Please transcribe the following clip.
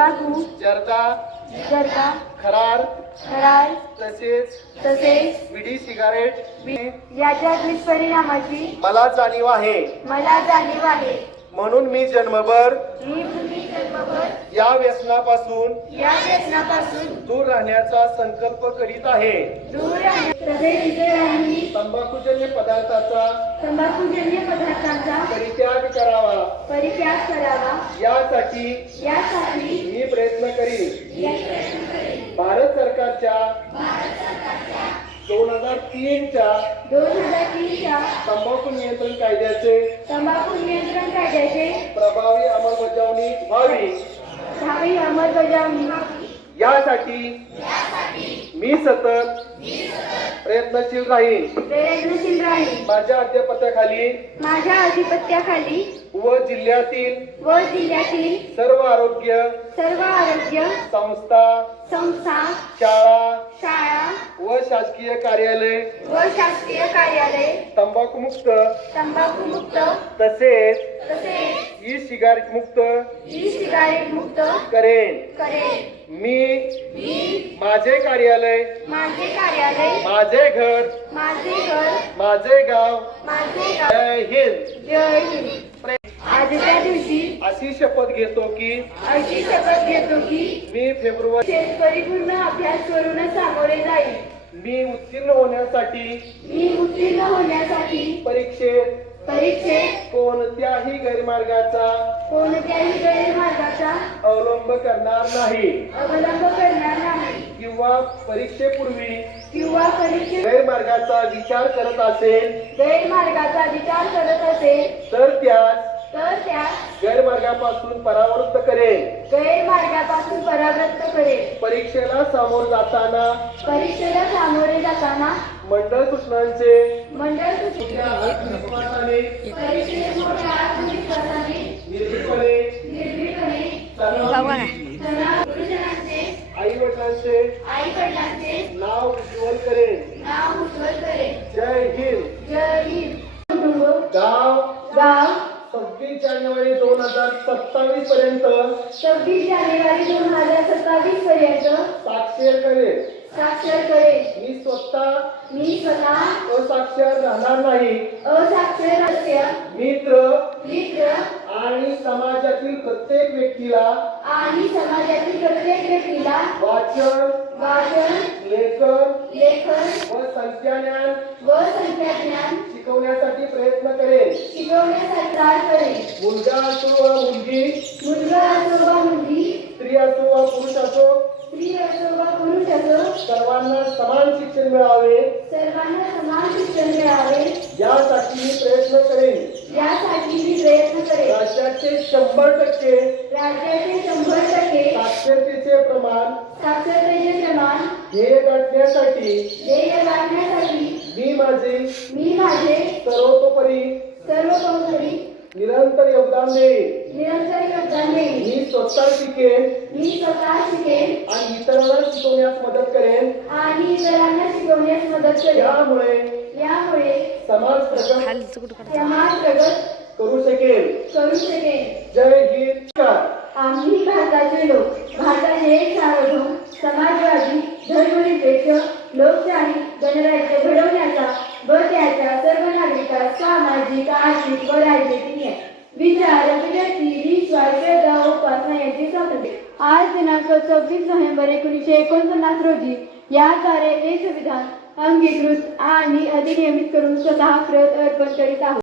तंबाखू, जर्दा, जर्दा, खरार खरार तसेच बिडी सिगारेट याच्या दुष्परिणामाची मला जाणीव आहे. म्हणून मी जन्मभर या व्यसनापासून दूर राहण्याचा संकल्प करीत आहे. तंबाखूजन्य पदार्थाचा परित्याग करावा यासाठी मी प्रयत्न करीन. भारत सरकारच्या 2003च्या तंबाखू नियंत्रण कायद्याचे प्रभावी अंमलबजावणी यासाठी मी सतत प्रयत्नशील राहीन. माझ्या अधिपत्याखाली व जिल्ह्यातील सर्व आरोग्य संस्था शाळा व शासकीय कार्यालय तंबाखूमुक्त तसेच ई सिगारेट मुक्त करेन. मी माझे कार्यालय माझे घर माझे गाव जय हिंद. आजच्या दिवशी अशी शपथ घेतो की मी फेब्रुवारी परिपूर्ण अभ्यास करून सामोरे जाईल. मी उत्तीर्ण होण्यासाठी परीक्षेत कोणत्याही गैरमार्गाचा अवलंब करणार नाही किंवा परीक्षेपूर्वी गैरमार्गाचा विचार करत असेल तर त्यास गैरमार्गापासून परावृत्त करेल. परीक्षेला सामोरे जाताना मंडळ सूचनांचे निर्भीकपणे आई वडिलांचे नाव उज्ज्वल करेन. जय हिंद. गाव 26 जानेवारी 2027 पर्यंत साक्षर करेन. मी स्वतः असाक्षर राहणार नाही. मित्र आणि समाजातील प्रत्येक व्यक्तीला वाचन लेखन व संख्याज्ञान शिकवण्यासाठी प्रयत्न करेन. मुलगा असो वा मुलगी स्त्री असो वा पुरुष असो सर्वांना समान शिक्षण मिळावे यासाठी मी प्रयत्न करेन. राज्याचे 100% साक्षरतेचे प्रमाण ध्येय गाठण्यासाठी मी माझे सर्वतोपरी निरंतर योगदान देईन. मी स्वतः शिकेन आणि इतरांना शिकवण्यास मदत करेन. यामुळे समाज प्रगत करू शकेल. जय हिंद. आम्ही भारताचे लोक भारताचे एक सार्वभौम समाजवादी धर्मनिरपेक्ष लोकशाही गणराज्य घडवण्याचा व त्याच्या सर्व नागरिकांना सामाजिक आर्थिक व राजकीय विचार अभिव्यक्ती विश्वास श्रद्धा उपासना यांचे स्वातंत्र्य. आज दिनांक 26 नोव्हेंबर 1949 रोजी या कार्यालय संविधान अंगीकृत आणि अधिनियमित करून स्वतः प्रत अर्पण करीत आहोत.